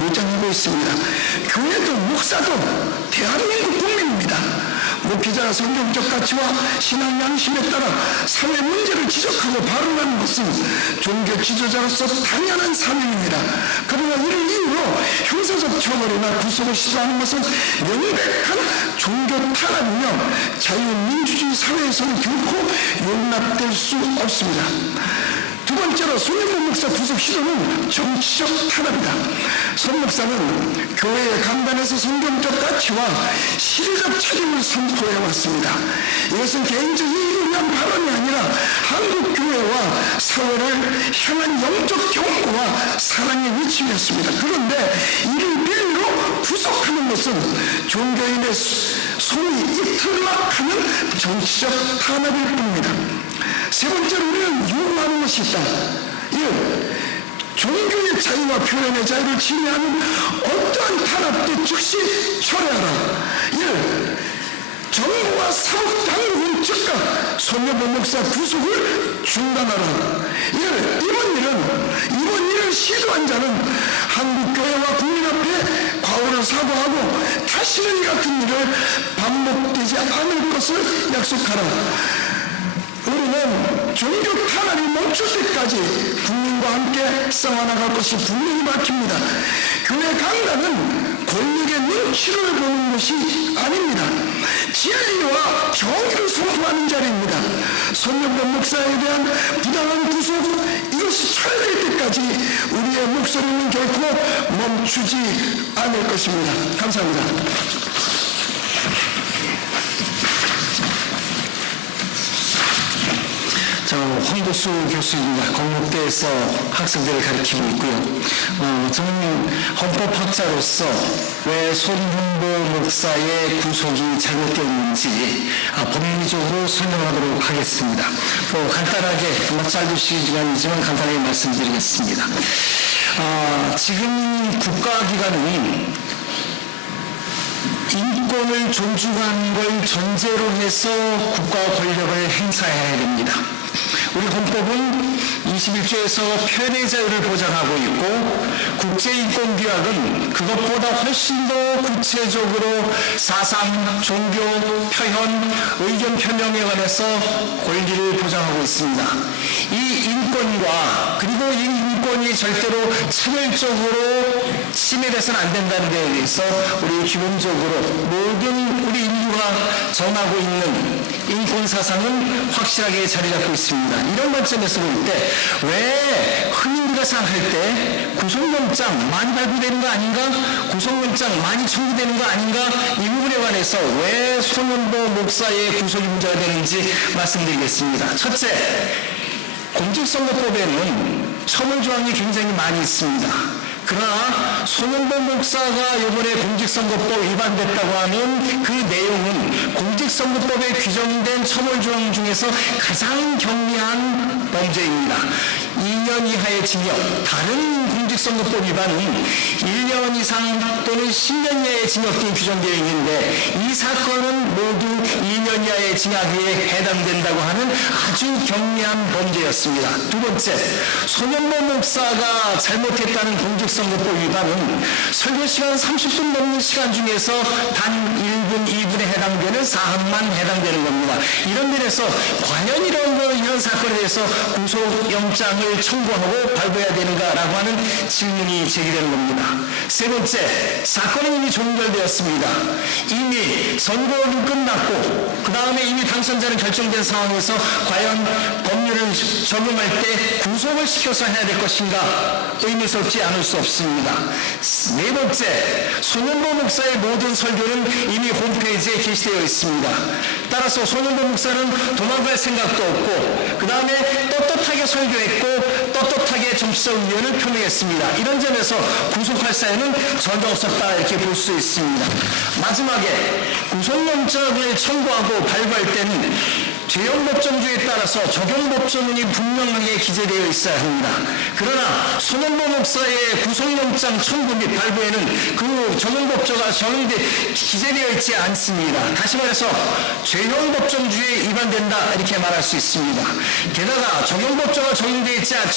보장하고 있습니다. 교회도 목사도 대한민국 국민입니다. 목회자가 성경적 가치와 신앙 양심에 따라 사회 문제를 지적하고 발언하는 것은 종교 지도자로서 당연한 사명입니다. 그러나 이를 이유로 형사적 처벌이나 구속을 시도하는 것은 명백한 종교 탄압이며 자유민주주의 사회에서는 결코 용납될 수 없습니다. 두 번째로 손흥민 목사 구속 시도는 정치적 탄압이다. 손 목사는 교회의 강단에서 성경적 가치와 시대적 책임을 선포해 왔습니다. 이것은 개인적 이익을 위한 발언이 아니라 한국 교회와 사회를 향한 영적 경고와 사랑의 외침이었습니다. 그런데 이를 빌미로 구속하는 것은 종교인의 손이 이틀락하는 정치적 탄압일 뿐입니다. 세 번째로 우리는 요구하는 것이 있다. 이 종교의 자유와 표현의 자유를 침해하는 어떠한 탄압도 즉시 철회하라. 일 정부와 사법당국은 즉각 손여보 목사 구속을 중단하라. 일 이번 일은 이번 일을 시도한 자는 한국교회와 국민 앞에 과오를 사과하고 다시는 이 같은 일을 반복되지 않을 것을 약속하라. 종교 탄압이 멈출 때까지 국민과 함께 싸워나갈 것이 분명히 막힙니다. 교회 강단은 권력의 눈치를 보는 것이 아닙니다. 진리와 정의를 선포하는 자리입니다. 손영범 목사에 대한 부당한 구속 이것이 철회될 때까지 우리의 목소리는 결코 멈추지 않을 것입니다. 감사합니다. 저 황도수 교수입니다. 건국대에서 학생들을 가르치고 있고요. 어, 저는 헌법학자로서 왜 손흥보 목사의 구속이 잘못되었는지 아, 법리적으로 설명하도록 하겠습니다. 뭐 간단하게 정말 짧은 시간이지만 간단하게 말씀드리겠습니다. 아, 지금 국가기관은 인권을 존중하는 걸 전제로 해서 국가 권력을 행사해야 됩니다. 우리 헌법은 21조에서 표현의 자유를 보장하고 있고 국제인권규약은 그것보다 훨씬 더 구체적으로 사상, 종교, 표현, 의견 표명에 관해서 권리를 보장하고 있습니다. 이 인권과 그리고 이 인권이 절대로 차별적으로 침해돼서는 안 된다는 데에 대해서 우리 기본적으로 모든 우리 인류가 정하고 있는 인권 사상은 확실하게 자리 잡고 있습니다. 이런 관점에서 볼 때왜 흔히 우리가 생각할 때 구속영장 많이 발부되는 거 아닌가? 구속영장 많이 청구되는 거 아닌가? 이 부분에 관해서 왜 손현보 목사의 구속이 문제가 되는지 말씀드리겠습니다. 첫째, 공직선거법에는 처벌 조항이 굉장히 많이 있습니다. 그러나 손영범 목사가 이번에 공직선거법 위반됐다고 하는 그 내용은 공직선거법에 규정된 처벌 조항 중에서 가장 경미한 범죄입니다. 2년 이하의 징역, 다른 공직선거법 위반은 1년 이상 또는 10년 이하의 징역 등이 규정되어 있는데 이 사건은 모두 2년 이하의 징역에 해당된다고 하는 아주 경미한 범죄였습니다. 두 번째, 손영범 목사가 잘못했다는 공직선거법 위반은 설교 시간 30분 넘는 시간 중에서 단 1분, 2분에 해당되는 사항만 해당되는 겁니다. 이런 면에서 과연 이런 거, 이런 사건에 대해서 구속영장을 청구하고 발부해야 되는가라고 하는 질문이 제기되는 겁니다. 세 번째, 사건은 이미 종결되었습니다. 이미 선거는 끝났고 그 다음에 이미 당선자는 결정된 상황에서 과연 법률을 적용할 때 구속을 시켜서 해야 될 것인가 의미스럽지 않을 수 없습니다. 네 번째, 손현보 목사의 모든 설교는 이미 홈페이지에 게시되어 있습니다. 따라서 손현보 목사 는 도망갈 생각도 없고 그 다음에 떳떳하게 설교했고 떳떳하게 정치적 의견을 표명했습니다. 이런 점에서 구속할 사유는 전혀 없었다 이렇게 볼 수 있습니다. 마지막에 구속영장을 청구하고 발부할 때는 죄형법정주에 따라서 적용법조문이 분명하게 기재되어 있어야 합니다. 그러나 손현보 목사의 구속영장 청구 및 발부에는 그 적용법조가 적용돼 기재되어 있지 않습니다. 다시 말해서 죄형법정주에 위반된다 이렇게 말할 수 있습니다. 게다가 적용법조가 적용되어 있지 않,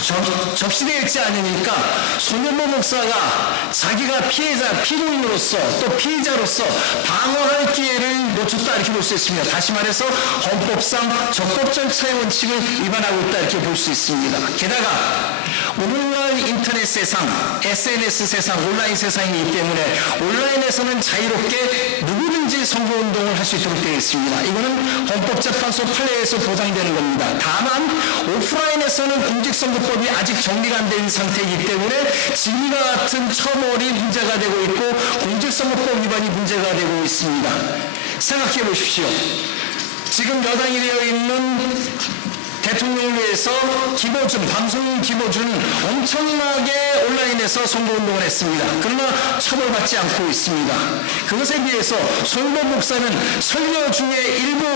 적, 적시되어 있지 않으니까 손현보 목사가 자기가 피해자, 피고인으로서 또 피해자로서 방어할 기회를 놓쳤다 이렇게 볼 수 있습니다. 다시 말해서 헌법상 적법 절차의 원칙을 위반하고 있다 이렇게 볼 수 있습니다. 게다가 오늘날 인터넷 세상, SNS 세상, 온라인 세상이기 때문에 온라인에서는 자유롭게 누구든지 선거운동을 할 수 있도록 되어 있습니다. 이거는 헌법재판소 판례에서 보장되는 겁니다. 다만 오프라인에서는 공직선거법이 아직 정리가 안 된 상태이기 때문에 지금과 같은 처벌이 문제가 되고 있고 공직선거법 위반이 문제가 되고 있습니다. 생각해 보십시오. 지금 여당이 되어 있는 대통령을 위해서 김어준, 방송 김어준은 엄청나게 온라인에서 선거운동을 했습니다. 그러나 처벌받지 않고 있습니다. 그것에 비해서 손보 목사는 설교 중에 일부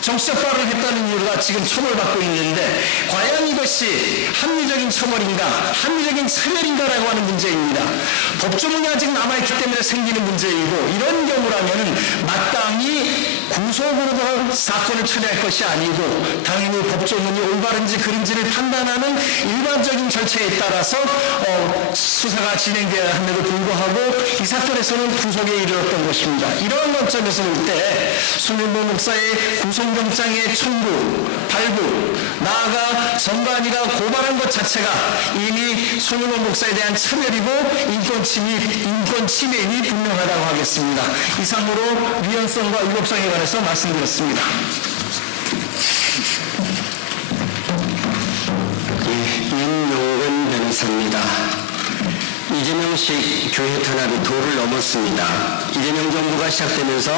정치적 발언을 했다는 이유가 지금 처벌받고 있는데 과연 이것이 합리적인 처벌인가 합리적인 차별인가라고 하는 문제입니다. 법조문이 아직 남아있기 때문에 생기는 문제이고 이런 경우라면 마땅히 구속으로 사건을 처리할 것이 아니고 당연히 법조 문이 올바른지 그른지를 판단하는 일반적인 절차에 따라서 어, 수사가 진행되어야 함에도 불구하고 이 사건에서는 구속에 이르렀던 것입니다. 이러한 관점에서 볼 때 손윤보 목사의 구속영장의 청구, 발부, 나아가 전반이가 고발한 것 자체가 이미 손윤보 목사에 대한 차별이고 인권 침입, 인권 침해임이 분명하다고 하겠습니다. 이상으로 위헌성과 위법성에 관해서 말씀드렸습니다. 씨 교회 탄압이 도를 넘었습니다. 이재명 정부가 시작되면서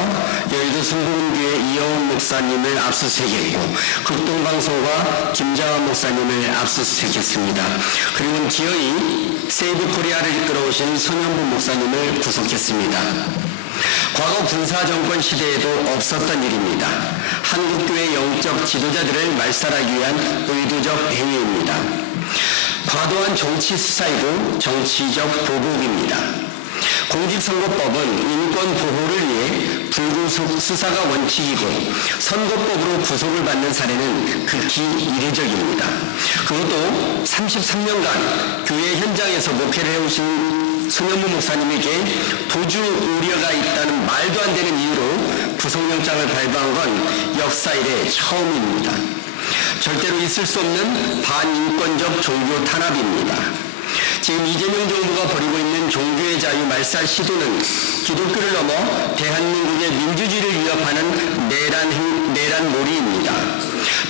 여의도 순복음교회 이영훈 목사님을 압수수색했고 극동방송과 김장환 목사님을 압수수색했습니다. 그리고 기어이 세이브 코리아를 이끌어오신 손영부 목사님을 구속했습니다. 과거 군사 정권 시대에도 없었던 일입니다. 한국교회 영적 지도자들을 말살하기 위한 의도적 행위입니다. 과도한 정치 수사이고 정치적 보복입니다. 공직선거법은 인권 보호를 위해 불구속 수사가 원칙이고 선거법으로 구속을 받는 사례는 극히 이례적입니다. 그것도 33년간 교회 현장에서 목회를 해오신 손현무 목사님에게 도주 우려가 있다는 말도 안 되는 이유로 구속영장을 발부한 건 역사 이래 처음입니다. 절대로 있을 수 없는 반인권적 종교 탄압입니다. 지금 이재명 정부가 벌이고 있는 종교의 자유 말살 시도는 기독교를 넘어 대한민국의 민주주의를 위협하는 내란, 행- 내란 몰이입니다.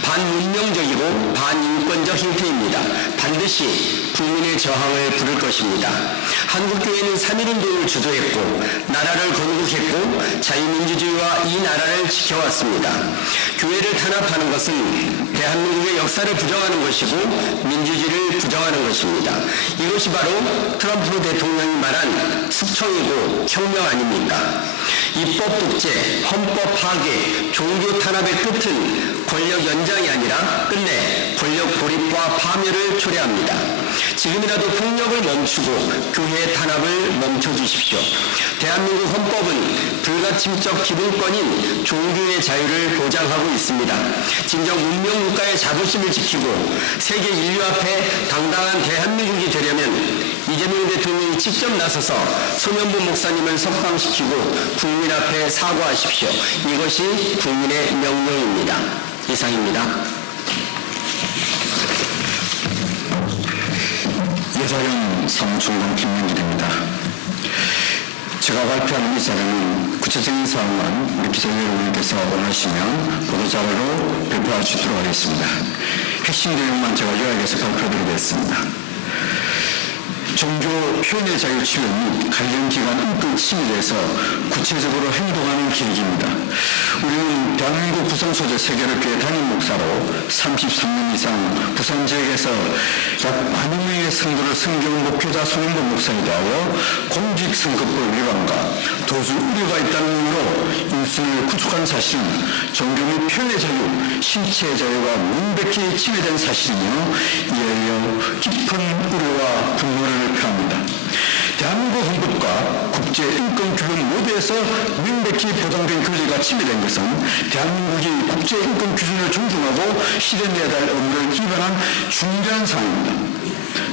반문명적이고 반인권적 행태입니다. 반드시 국민의 저항을 부를 것입니다. 한국교회는 3.1운동을 주도했고 나라를 건국했고 자유민주주의와 이 나라를 지켜왔습니다. 교회를 탄압하는 것은 대한민국의 역사를 부정하는 것이고 민주주의를 부정하는 것입니다. 이것이 바로 트럼프 대통령이 말한 숙청이고 혁명 아닙니까? 입법 독재, 헌법 파괴, 종교 탄압의 끝은 권력 연장 이 아니라 끝내 권력 고립과 파멸을 초래합니다. 지금이라도 폭력을 멈추고 교회 탄압을 멈춰주십시오. 대한민국 헌법은 불가침적 기본권인 종교의 자유를 보장하고 있습니다. 진정 문명 국가의 자부심을 지키고 세계 인류 앞에 당당한 대한민국이 되려면 이재명 대통령이 직접 나서서 손현보 목사님을 석방시키고 국민 앞에 사과하십시오. 이것이 국민의 명령입니다. 이상입니다. 여자형 사무총장 김명길입니다. 제가 발표하는 이 자료는 구체적인 사항만 우리 기자 여러분께서 원하시면 보도자료로 발표할 수 있도록 하겠습니다. 핵심 내용만 제가 요약해서 발표드리겠습니다. 종교 표현의 자유 침해 및 관련 기관 인권 침해에 대해서 구체적으로 행동하는 계획입니다. 우리는 대한민국 부산 소재 세계력교회 담임 목사로 33년 이상 부산 지역에서 약 만여 명의 성도를 성경 목회자 송영돈 목사에 대하여 공직선거법 위반과 도주 우려가 있다는 이유로 인순을 구속한 사실은 종교 및 표현의 자유, 신체의 자유가 명백히 침해된 사실이며 이에 이어 깊은 우려와 분노를 표합니다. 대한민국 헌법과 국제 인권규범 모두에서 명백히 보장된 권리가 침해된 것은 대한민국이 국제 인권 규준을 존중하고 실현해야 할 의무를 위반한 중대한 사항입니다.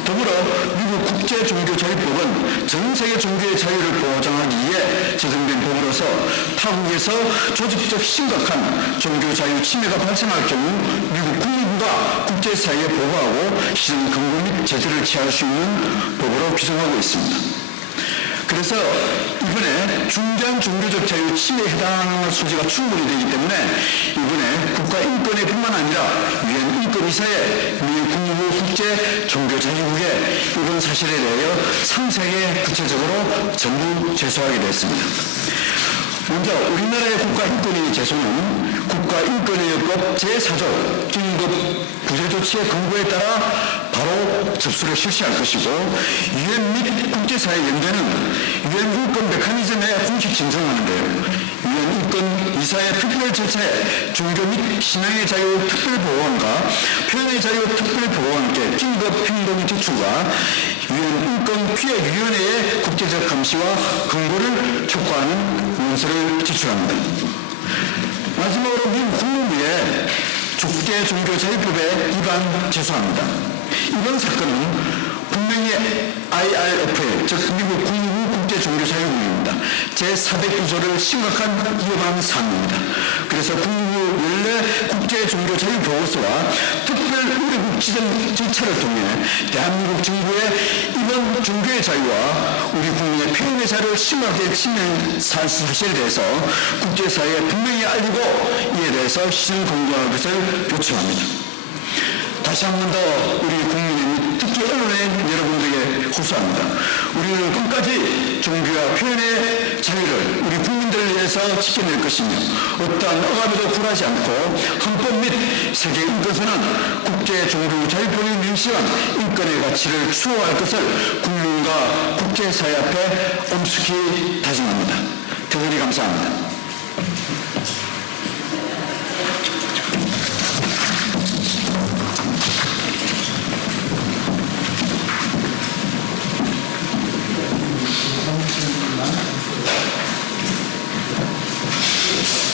더불어 미국 국제종교자유법은 전 세계 종교의 자유를 보장하기 위해 제정된 법으로서 타국에서 조직적 심각한 종교자유 침해가 발생할 경우 미국 국민 과 국제사회에 보고하고 실행 근거 및 제재를 취할 수 있는 법으로 규정하고 있습니다. 그래서 이번에 중대한 종교적 자유 침해에 해당하는 소지가 충분히 되기 때문에 이번에 국가인권회 뿐만 아니라 유엔 인권이사회 미 국무부 국제 종교자유국에 이번 사실에 대하여 상세하게 구체적으로 전부 제소하게 됐습니다. 먼저 우리나라의 국가인권위 제소는 국가인권위법 제4조 긴급 구제조치의 근거에 따라 바로 접수를 실시할 것이고 유엔 및 국제사회 연대는 유엔 인권 메커니즘에 공식 진정하는 데요. 유엔 인권 이사의 특별 절차에 종교 및 신앙의 자유 특별 보호원과 표현의 자유 특별 보호원께 긴급 행동 제출과 유엔 인권 피해 위원회의 국제적 감시와 근거를 촉구하는 문서를 제출합니다. 마지막으로 미 국무부에 국제 종교 자유법에 위반 제소합니다. 이번 사건은 분명히 IRFA, 즉 미국 국무부 국제 종교 자유국입니다. 제409조를 심각한 위반한 사안입니다. 그래서 국무부 원래 국제 종교 자유 보고서와 특별 우려국 지정 절차를 통해 대한민국 정부의 이번 종교의 자유와 우리 국민의 표현의 자유를 심하게 사- 사실에 대해서 국제사회에 분명히 알리고 이에 대해서 시정 공개할 것을 요청합니다. 다시 한 번 더 우리 국민의 및 특히 언론의 여러분들에게 호소합니다. 우리는 끝까지 종교와 표현의 자유를 우리 국민들을 위해서 지켜낼 것이며 어떠한 억압에도 굴하지 않고 헌법 및 세계 인권선언 국제 종교 자유권을 명시한 인권의 가치를 추구할 것을 국민과 국제사회 앞에 엄숙히 다짐합니다. 대단히 감사합니다.